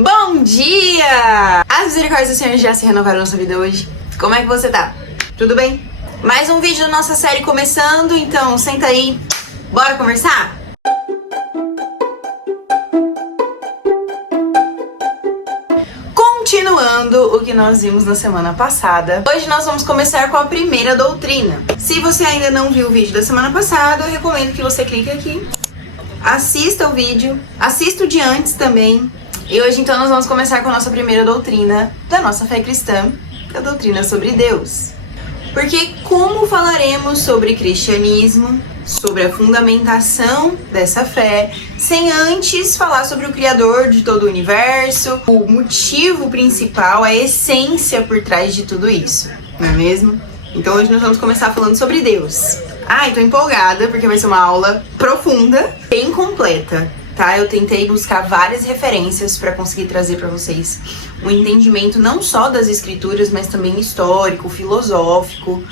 Bom dia! As misericórdias do Senhor já se renovaram na sua vida hoje? Como é que você tá? Tudo bem? Mais um vídeo da nossa série começando, então senta aí, bora conversar? Continuando o que nós vimos na semana passada, hoje nós vamos começar com a primeira doutrina. Se você ainda não viu o vídeo da semana passada, eu recomendo que você clique aqui, assista o vídeo, assista o de antes também. E hoje então nós vamos começar com a nossa primeira doutrina da nossa fé cristã, a doutrina sobre Deus. Porque como falaremos sobre cristianismo, sobre a fundamentação dessa fé, sem antes falar sobre o Criador de todo o universo, o motivo principal, a essência por trás de tudo isso, não é mesmo? Então hoje nós vamos começar falando sobre Deus. Ai, tô empolgada porque vai ser uma aula profunda, bem completa, tá? Eu tentei buscar várias referências para conseguir trazer para vocês um entendimento não só das escrituras, mas também histórico, filosófico.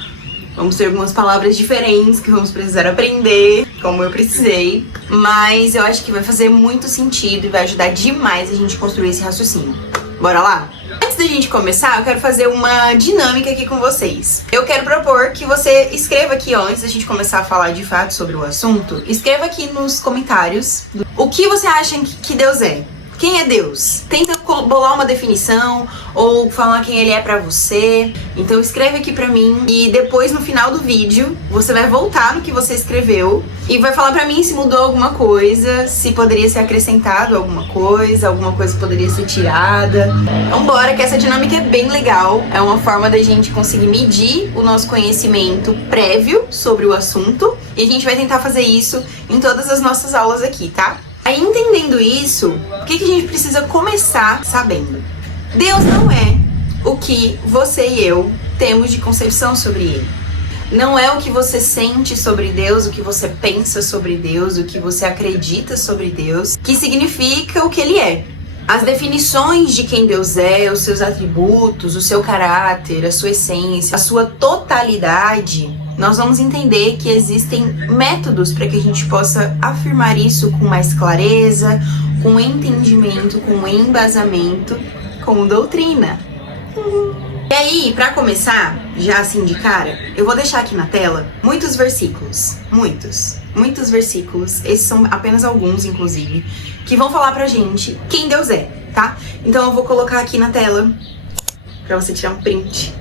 Vamos ter algumas palavras diferentes que vamos precisar aprender, como eu precisei. Mas eu acho que vai fazer muito sentido e vai ajudar demais a gente construir esse raciocínio. Bora lá? Antes da gente começar, eu quero fazer uma dinâmica aqui com vocês. Eu quero propor que você escreva aqui, ó, antes da gente começar a falar de fato sobre o assunto, escreva aqui nos comentários o que você acha que Deus é. Quem é Deus? Tenta bolar uma definição ou falar quem ele é pra você. Então escreve aqui pra mim e depois no final do vídeo você vai voltar no que você escreveu e vai falar pra mim se mudou alguma coisa, se poderia ser acrescentado alguma coisa poderia ser tirada. Então bora, que essa dinâmica é bem legal. É uma forma da gente conseguir medir o nosso conhecimento prévio sobre o assunto e a gente vai tentar fazer isso em todas as nossas aulas aqui, tá? Aí, entendendo isso, o que a gente precisa começar sabendo? Deus não é o que você e eu temos de concepção sobre Ele. Não é o que você sente sobre Deus, o que você pensa sobre Deus, o que você acredita sobre Deus, que significa o que Ele é. As definições de quem Deus é, os seus atributos, o seu caráter, a sua essência, a sua totalidade, nós vamos entender que existem métodos para que a gente possa afirmar isso com mais clareza, com entendimento, com embasamento, com doutrina. E aí, para começar, já assim de cara, eu vou deixar aqui na tela muitos versículos, muitos versículos, esses são apenas alguns, inclusive, que vão falar pra gente quem Deus é, tá? Então eu vou colocar aqui na tela pra você tirar um print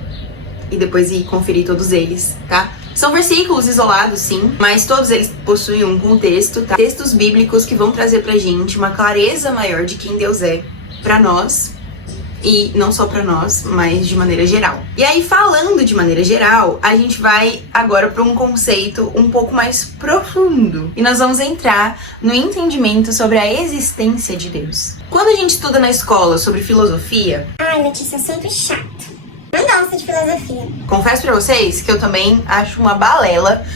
e depois ir conferir todos eles, tá? São versículos isolados, sim, mas todos eles possuem um contexto, tá? Textos bíblicos que vão trazer pra gente uma clareza maior de quem Deus é pra nós, e não só pra nós, mas de maneira geral. E aí, falando de maneira geral, a gente vai agora para um conceito um pouco mais profundo. E nós vamos entrar no entendimento sobre a existência de Deus. Quando a gente estuda na escola sobre filosofia... Ai, Letícia, assunto chato. Não gosto de filosofia. Confesso pra vocês que eu também acho uma balela.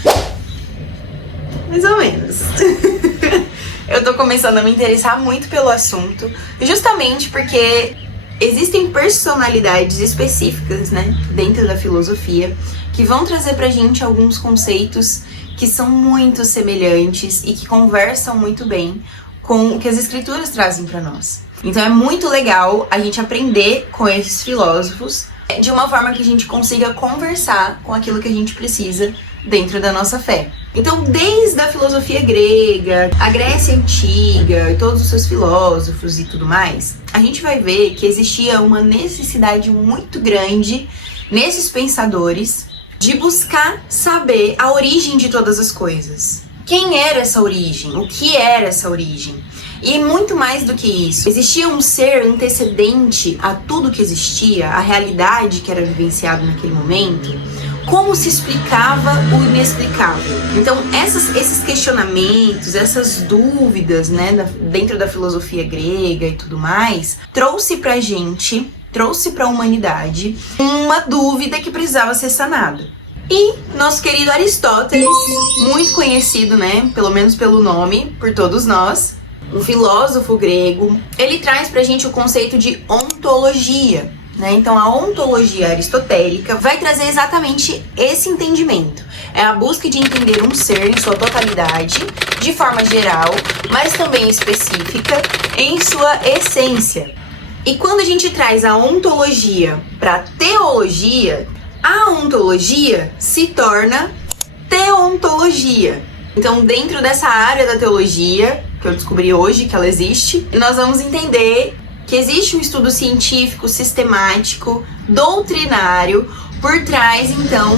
Mais ou menos. Eu tô começando a me interessar muito pelo assunto, justamente porque existem personalidades específicas, né, dentro da filosofia, que vão trazer pra gente alguns conceitos que são muito semelhantes e que conversam muito bem com o que as escrituras trazem pra nós. Então é muito legal a gente aprender com esses filósofos de uma forma que a gente consiga conversar com aquilo que a gente precisa dentro da nossa fé. Então, desde a filosofia grega, a Grécia Antiga e todos os seus filósofos e tudo mais, a gente vai ver que existia uma necessidade muito grande nesses pensadores de buscar saber a origem de todas as coisas. Quem era essa origem? O que era essa origem? E muito mais do que isso, existia um ser antecedente a tudo que existia, a realidade que era vivenciada naquele momento. Como se explicava o inexplicável? Então, esses questionamentos, essas dúvidas, né, dentro da filosofia grega e tudo mais, trouxe pra humanidade, uma dúvida que precisava ser sanada. E nosso querido Aristóteles, muito conhecido, né, pelo menos pelo nome, por todos nós, um filósofo grego, ele traz pra gente o conceito de ontologia, né? Então a ontologia aristotélica vai trazer exatamente esse entendimento. É a busca de entender um ser em sua totalidade, de forma geral, mas também específica, em sua essência. E quando a gente traz a ontologia para teologia, a ontologia se torna teontologia. Então, dentro dessa área da teologia, que eu descobri hoje que ela existe, nós vamos entender que existe um estudo científico, sistemático, doutrinário, por trás, então,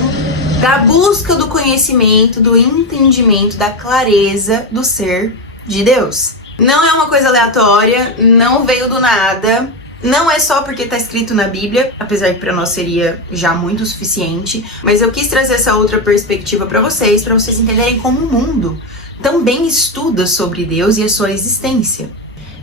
da busca do conhecimento, do entendimento, da clareza do ser de Deus. Não é uma coisa aleatória, não veio do nada, não é só porque está escrito na Bíblia, apesar que para nós seria já muito o suficiente, mas eu quis trazer essa outra perspectiva para vocês entenderem como o mundo também estuda sobre Deus e a sua existência.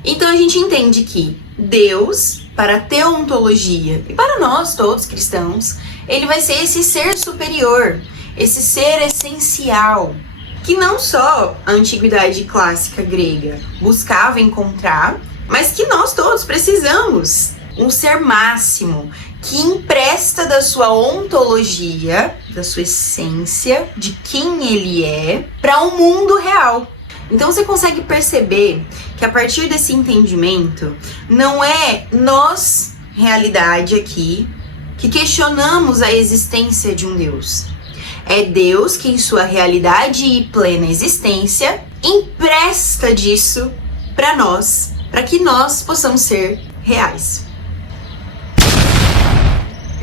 Então a gente entende que Deus, para a teontologia e para nós todos cristãos, ele vai ser esse ser superior, esse ser essencial, que não só a antiguidade clássica grega buscava encontrar, mas que nós todos precisamos. Um ser máximo que empresta da sua ontologia, da sua essência, de quem ele é, para o mundo real. Então você consegue perceber que a partir desse entendimento, não é nós, realidade aqui, que questionamos a existência de um Deus. É Deus que, em sua realidade e plena existência, empresta disso para nós, para que nós possamos ser reais.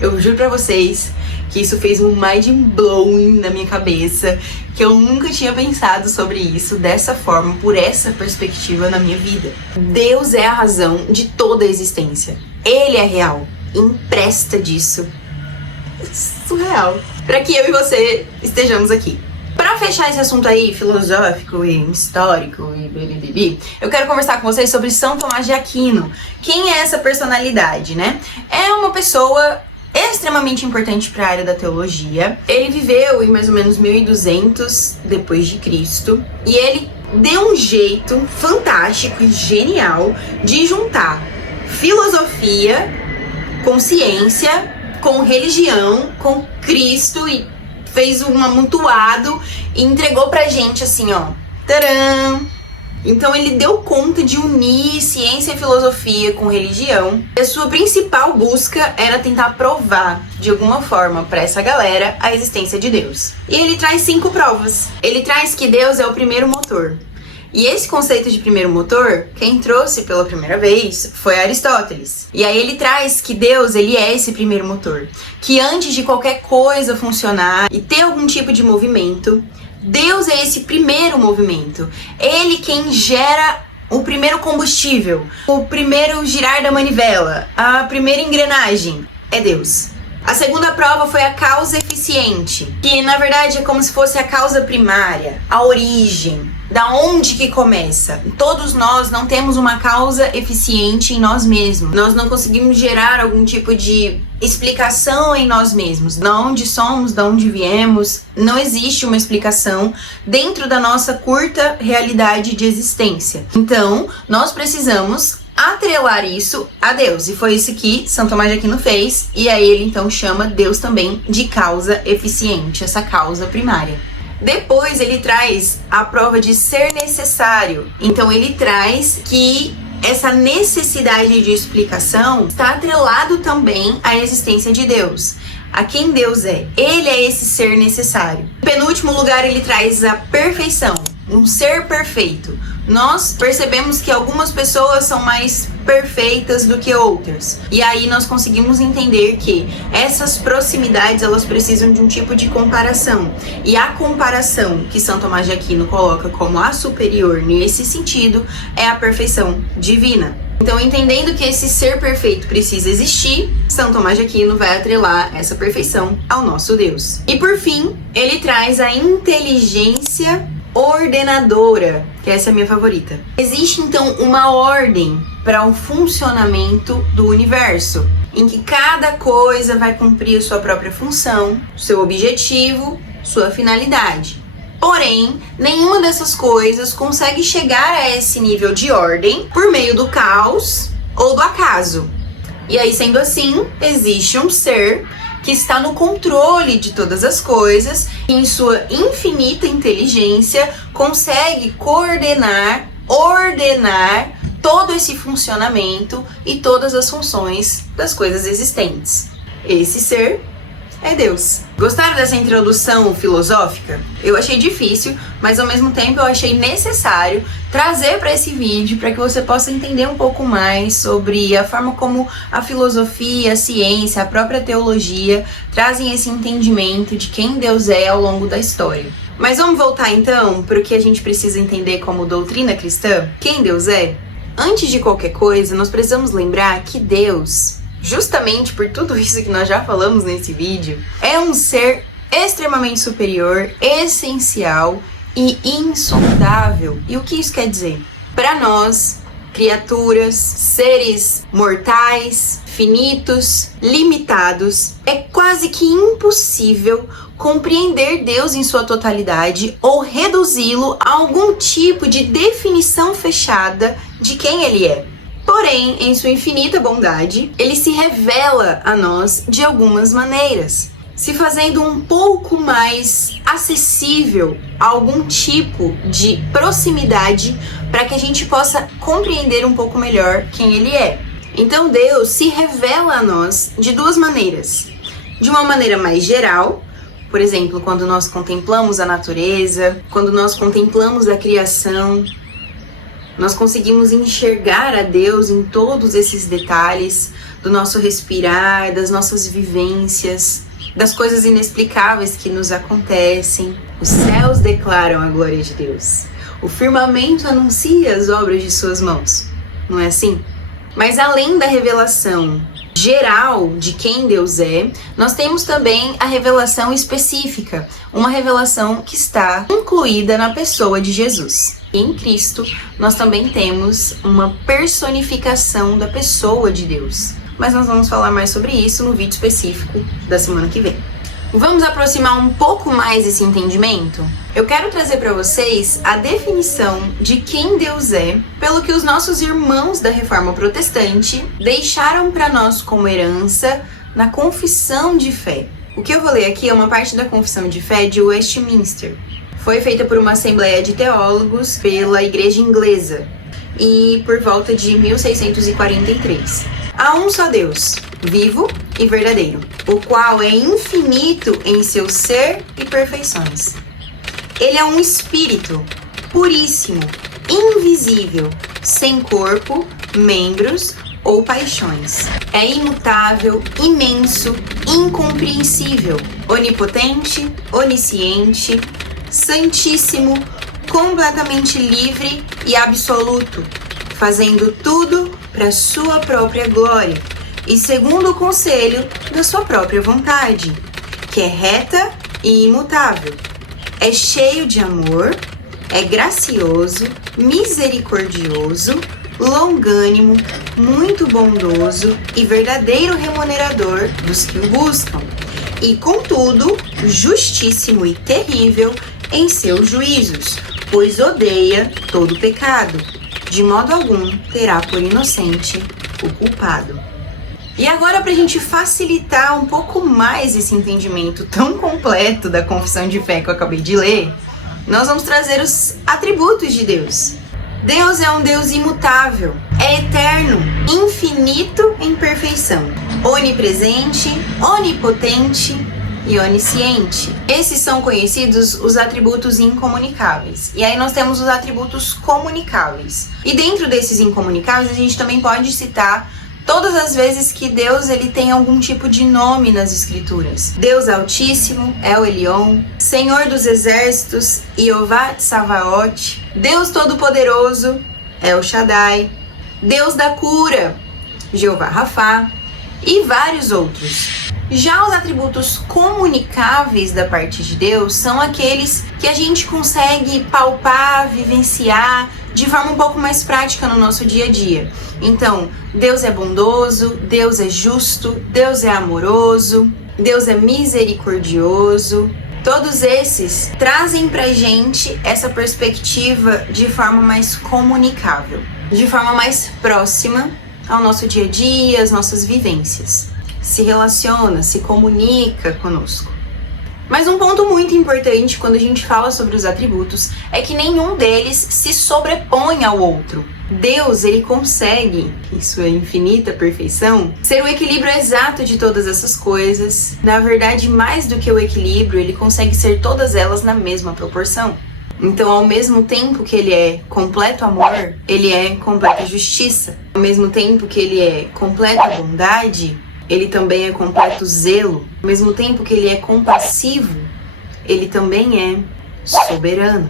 Eu juro para vocês que isso fez um mind blowing na minha cabeça, que eu nunca tinha pensado sobre isso dessa forma, por essa perspectiva na minha vida. Deus é a razão de toda a existência. Ele é real. Empresta disso. Surreal. Para que eu e você estejamos aqui. Para fechar esse assunto aí, filosófico e histórico e blá, eu quero conversar com vocês sobre São Tomás de Aquino. Quem é essa personalidade, né? É uma pessoa extremamente importante para a área da teologia. Ele viveu em mais ou menos 1200 depois de Cristo e ele deu um jeito fantástico e genial de juntar filosofia com ciência, com religião, com Cristo, e fez um amontoado e entregou pra gente assim, ó. Tcharam! Então ele deu conta de unir ciência e filosofia com religião. E a sua principal busca era tentar provar, de alguma forma, para essa galera, a existência de Deus. E ele traz 5 provas. Ele traz que Deus é o primeiro motor. E esse conceito de primeiro motor, quem trouxe pela primeira vez foi Aristóteles. E aí ele traz que Deus, ele é esse primeiro motor. Que antes de qualquer coisa funcionar e ter algum tipo de movimento, Deus é esse primeiro movimento. Ele quem gera o primeiro combustível, o primeiro girar da manivela, a primeira engrenagem. É Deus. A segunda prova foi a causa eficiente, que na verdade é como se fosse a causa primária, a origem, da onde que começa. Todos nós não temos uma causa eficiente em nós mesmos. Nós não conseguimos gerar algum tipo de explicação em nós mesmos. De onde somos, de onde viemos, não existe uma explicação dentro da nossa curta realidade de existência. Então, nós precisamos atrelar isso a Deus, e foi isso que São Tomás de Aquino fez, e aí ele então chama Deus também de causa eficiente, essa causa primária. Depois ele traz a prova de ser necessário, então ele traz que essa necessidade de explicação está atrelado também à existência de Deus, a quem Deus é. Ele é esse ser necessário. Em penúltimo lugar ele traz a perfeição, um ser perfeito. Nós percebemos que algumas pessoas são mais perfeitas do que outras. E aí nós conseguimos entender que essas proximidades, elas precisam de um tipo de comparação. E a comparação que São Tomás de Aquino coloca como a superior nesse sentido é a perfeição divina. Então, entendendo que esse ser perfeito precisa existir, São Tomás de Aquino vai atrelar essa perfeição ao nosso Deus. E por fim, ele traz a inteligência ordenadora, que essa é a minha favorita. Existe então uma ordem para o funcionamento do universo, em que cada coisa vai cumprir a sua própria função, seu objetivo, sua finalidade. Porém, nenhuma dessas coisas consegue chegar a esse nível de ordem por meio do caos ou do acaso. E aí, sendo assim, existe um ser que está no controle de todas as coisas, e em sua infinita inteligência consegue ordenar todo esse funcionamento e todas as funções das coisas existentes. Esse ser é Deus. Gostaram dessa introdução filosófica? Eu achei difícil, mas ao mesmo tempo eu achei necessário trazer para esse vídeo para que você possa entender um pouco mais sobre a forma como a filosofia, a ciência, a própria teologia trazem esse entendimento de quem Deus é ao longo da história. Mas vamos voltar então para o que a gente precisa entender como doutrina cristã? Quem Deus é? Antes de qualquer coisa, nós precisamos lembrar que Deus, justamente por tudo isso que nós já falamos nesse vídeo, é um ser extremamente superior, essencial e insondável. E o que isso quer dizer? Para nós, criaturas, seres mortais, finitos, limitados, é quase que impossível compreender Deus em sua totalidade ou reduzi-lo a algum tipo de definição fechada de quem Ele é. Porém, em sua infinita bondade, Ele se revela a nós de algumas maneiras, se fazendo um pouco mais acessível a algum tipo de proximidade para que a gente possa compreender um pouco melhor quem Ele é. Então Deus se revela a nós de duas maneiras. De uma maneira mais geral, por exemplo, quando nós contemplamos a natureza, quando nós contemplamos a criação, nós conseguimos enxergar a Deus em todos esses detalhes do nosso respirar, das nossas vivências, das coisas inexplicáveis que nos acontecem. Os céus declaram a glória de Deus. O firmamento anuncia as obras de suas mãos. Não é assim? Mas além da revelação geral de quem Deus é, nós temos também a revelação específica, uma revelação que está incluída na pessoa de Jesus. Em Cristo, nós também temos uma personificação da pessoa de Deus. Mas nós vamos falar mais sobre isso no vídeo específico da semana que vem. Vamos aproximar um pouco mais esse entendimento? Eu quero trazer para vocês a definição de quem Deus é, pelo que os nossos irmãos da Reforma Protestante deixaram para nós como herança na Confissão de Fé. O que eu vou ler aqui é uma parte da Confissão de Fé de Westminster. Foi feita por uma assembleia de teólogos pela Igreja Inglesa e por volta de 1643. Há um só Deus, vivo e verdadeiro, o qual é infinito em seu ser e perfeições. Ele é um espírito puríssimo, invisível, sem corpo, membros ou paixões. É imutável, imenso, incompreensível, onipotente, onisciente, santíssimo, completamente livre e absoluto, fazendo tudo para sua própria glória e segundo o conselho da sua própria vontade, que é reta e imutável. É cheio de amor, é gracioso, misericordioso, longânimo, muito bondoso e verdadeiro remunerador dos que o buscam, e contudo, justíssimo e terrível em seus juízos, pois odeia todo pecado. De modo algum terá por inocente o culpado. E agora, para a gente facilitar um pouco mais esse entendimento tão completo da confissão de fé que eu acabei de ler, nós vamos trazer os atributos de Deus. Deus é um Deus imutável, é eterno, infinito em perfeição, onipresente, onipotente e onisciente. Esses são conhecidos os atributos incomunicáveis. E aí nós temos os atributos comunicáveis. E dentro desses incomunicáveis a gente também pode citar todas as vezes que Deus ele tem algum tipo de nome nas escrituras. Deus Altíssimo, El Elyon, Senhor dos Exércitos, Jeová Tsavaot, Deus Todo-Poderoso, El Shaddai, Deus da Cura, Jeová Rafá e vários outros. Já os atributos comunicáveis da parte de Deus são aqueles que a gente consegue palpar, vivenciar de forma um pouco mais prática no nosso dia a dia. Então, Deus é bondoso, Deus é justo, Deus é amoroso, Deus é misericordioso. Todos esses trazem pra gente essa perspectiva de forma mais comunicável, de forma mais próxima ao nosso dia a dia, às nossas vivências. Se relaciona, se comunica conosco. Mas um ponto muito importante quando a gente fala sobre os atributos é que nenhum deles se sobrepõe ao outro. Deus, ele consegue, em sua infinita perfeição, ser o equilíbrio exato de todas essas coisas. Na verdade, mais do que o equilíbrio, ele consegue ser todas elas na mesma proporção. Então, ao mesmo tempo que ele é completo amor, ele é completa justiça. Ao mesmo tempo que ele é completa bondade, ele também é completo zelo. Ao mesmo tempo que ele é compassivo, ele também é soberano.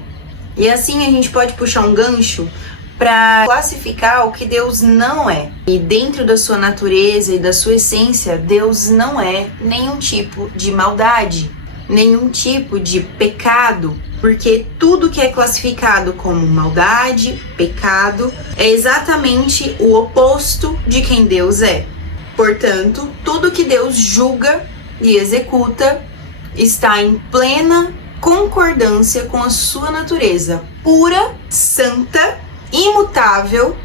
E assim a gente pode puxar um gancho para classificar o que Deus não é. E dentro da sua natureza e da sua essência, Deus não é nenhum tipo de maldade, nenhum tipo de pecado, porque tudo que é classificado como maldade, pecado, é exatamente o oposto de quem Deus é. Portanto, tudo que Deus julga e executa está em plena concordância com a sua natureza pura, santa, imutável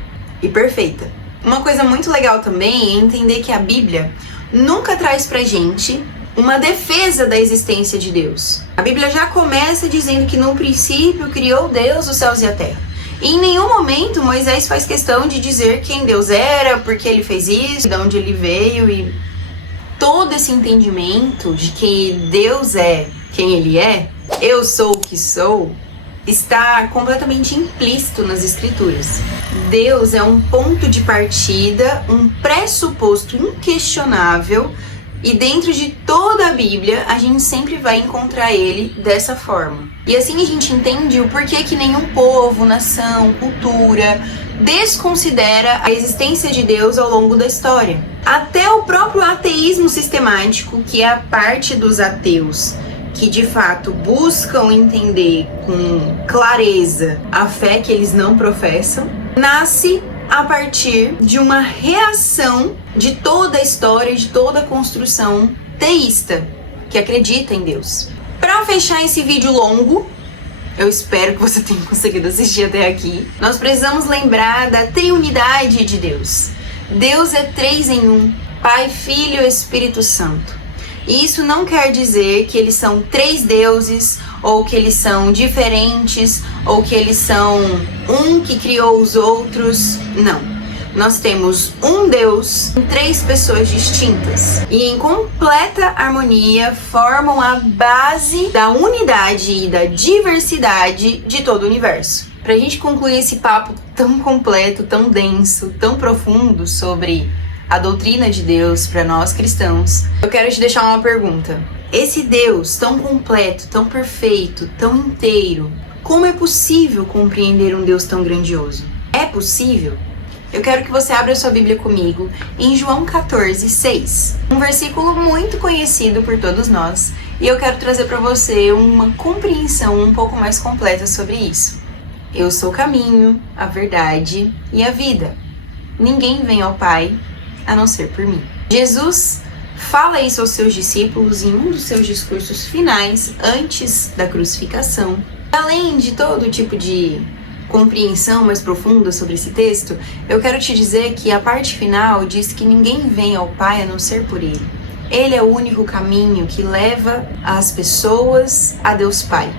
e perfeita. Uma coisa muito legal também é entender que a Bíblia nunca traz pra gente uma defesa da existência de Deus. A Bíblia já começa dizendo que no princípio criou Deus os céus e a terra. E em nenhum momento Moisés faz questão de dizer quem Deus era, por que ele fez isso, de onde ele veio, e todo esse entendimento de que Deus é quem ele é, eu sou o que sou, está completamente implícito nas escrituras. Deus é um ponto de partida, um pressuposto inquestionável, e dentro de toda a Bíblia a gente sempre vai encontrar ele dessa forma. E assim a gente entende o porquê que nenhum povo, nação, cultura desconsidera a existência de Deus ao longo da história. Até o próprio ateísmo sistemático, que é a parte dos ateus que de fato buscam entender com clareza a fé que eles não professam, nasce a partir de uma reação de toda a história, de toda a construção teísta, que acredita em Deus. Para fechar esse vídeo longo, eu espero que você tenha conseguido assistir até aqui, nós precisamos lembrar da triunidade de Deus. Deus é 3 em 1, Pai, Filho e Espírito Santo. E isso não quer dizer que eles são 3 deuses, ou que eles são diferentes, ou que eles são um que criou os outros. Não. Nós temos um Deus em 3 pessoas distintas. E em completa harmonia formam a base da unidade e da diversidade de todo o universo. Pra gente concluir esse papo tão completo, tão denso, tão profundo sobre a doutrina de Deus para nós cristãos, eu quero te deixar uma pergunta. Esse Deus tão completo, tão perfeito, tão inteiro, como é possível compreender um Deus tão grandioso? É possível? Eu quero que você abra sua Bíblia comigo em João 14:6, um versículo muito conhecido por todos nós, e eu quero trazer para você uma compreensão um pouco mais completa sobre isso. Eu sou o caminho, a verdade e a vida. Ninguém vem ao Pai a não ser por mim. Jesus fala isso aos seus discípulos em um dos seus discursos finais antes da crucificação. Além de todo tipo de compreensão mais profunda sobre esse texto, eu quero te dizer que a parte final diz que ninguém vem ao Pai a não ser por Ele. Ele é o único caminho que leva as pessoas a Deus Pai,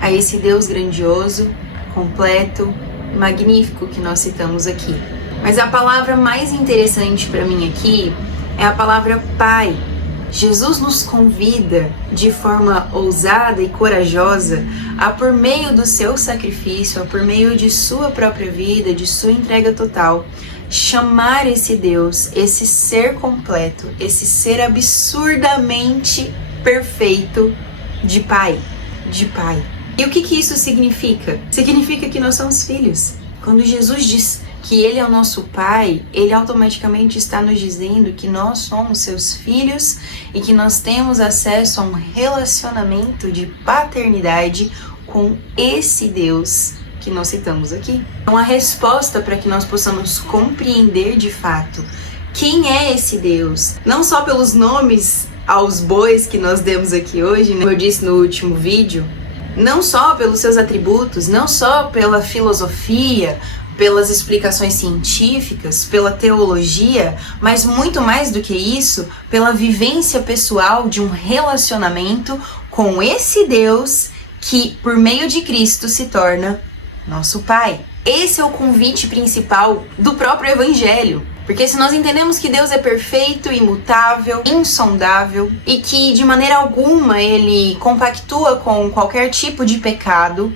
a esse Deus grandioso, completo, magnífico que nós citamos aqui. Mas a palavra mais interessante para mim aqui é a palavra Pai. Jesus nos convida de forma ousada e corajosa a, por meio do seu sacrifício, a por meio de sua própria vida, de sua entrega total, chamar esse Deus, esse ser completo, esse ser absurdamente perfeito de Pai, de Pai. E o que isso significa? Significa que nós somos filhos. Quando Jesus diz que Ele é o nosso Pai, Ele automaticamente está nos dizendo que nós somos seus filhos e que nós temos acesso a um relacionamento de paternidade com esse Deus que nós citamos aqui. Então, a resposta para que nós possamos compreender de fato quem é esse Deus, não só pelos nomes aos bois que nós demos aqui hoje, né? Como eu disse no último vídeo, não só pelos seus atributos, não só pela filosofia, pelas explicações científicas, pela teologia, mas muito mais do que isso, pela vivência pessoal de um relacionamento com esse Deus que, por meio de Cristo, se torna nosso Pai. Esse é o convite principal do próprio Evangelho. Porque se nós entendemos que Deus é perfeito, imutável, insondável e que de maneira alguma Ele compactua com qualquer tipo de pecado,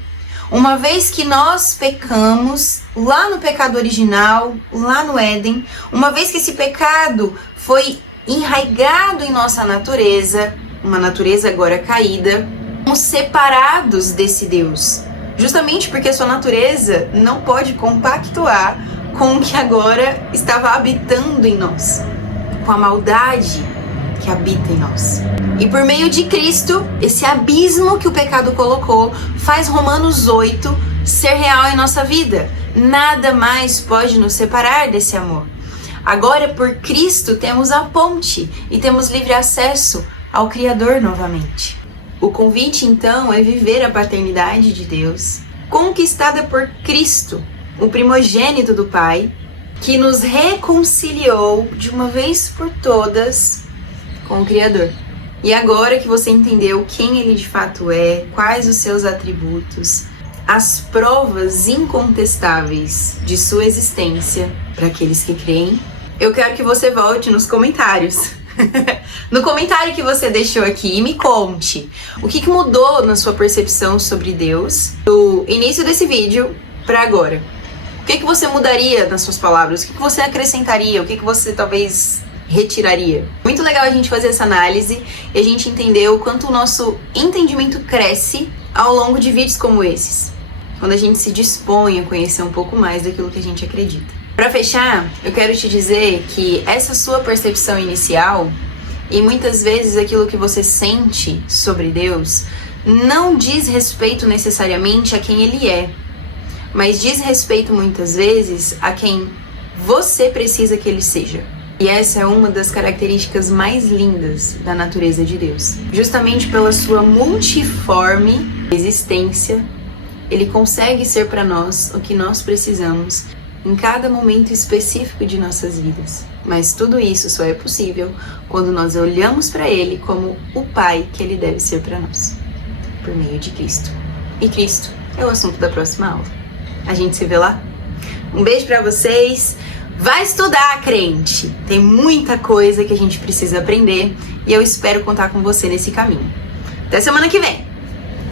uma vez que nós pecamos lá no pecado original, lá no Éden, uma vez que esse pecado foi enraizado em nossa natureza, uma natureza agora caída, somos separados desse Deus. Justamente porque a sua natureza não pode compactuar com o que agora estava habitando em nós, com a maldade que habita em nós. E por meio de Cristo, esse abismo que o pecado colocou faz Romanos 8 ser real em nossa vida. Nada mais pode nos separar desse amor. Agora, por Cristo, temos a ponte e temos livre acesso ao Criador novamente. O convite, então, é viver a paternidade de Deus, conquistada por Cristo, o primogênito do Pai, que nos reconciliou de uma vez por todas com o Criador. E agora que você entendeu quem Ele de fato é, quais os seus atributos, as provas incontestáveis de sua existência para aqueles que creem, eu quero que você volte nos comentários. No comentário que você deixou aqui e me conte o que mudou na sua percepção sobre Deus do início desse vídeo para agora. O que você mudaria nas suas palavras? O que você acrescentaria? O que você talvez retiraria? Muito legal a gente fazer essa análise e a gente entender o quanto o nosso entendimento cresce ao longo de vídeos como esses, quando a gente se dispõe a conhecer um pouco mais daquilo que a gente acredita. Para fechar, eu quero te dizer que essa sua percepção inicial e muitas vezes aquilo que você sente sobre Deus não diz respeito necessariamente a quem Ele é, mas diz respeito muitas vezes a quem você precisa que Ele seja. E essa é uma das características mais lindas da natureza de Deus. Justamente pela sua multiforme existência, Ele consegue ser para nós o que nós precisamos em cada momento específico de nossas vidas. Mas tudo isso só é possível quando nós olhamos para Ele como o Pai que Ele deve ser para nós, por meio de Cristo. E Cristo é o assunto da próxima aula. A gente se vê lá? Um beijo para vocês. Vai estudar, crente! Tem muita coisa que a gente precisa aprender e eu espero contar com você nesse caminho. Até semana que vem!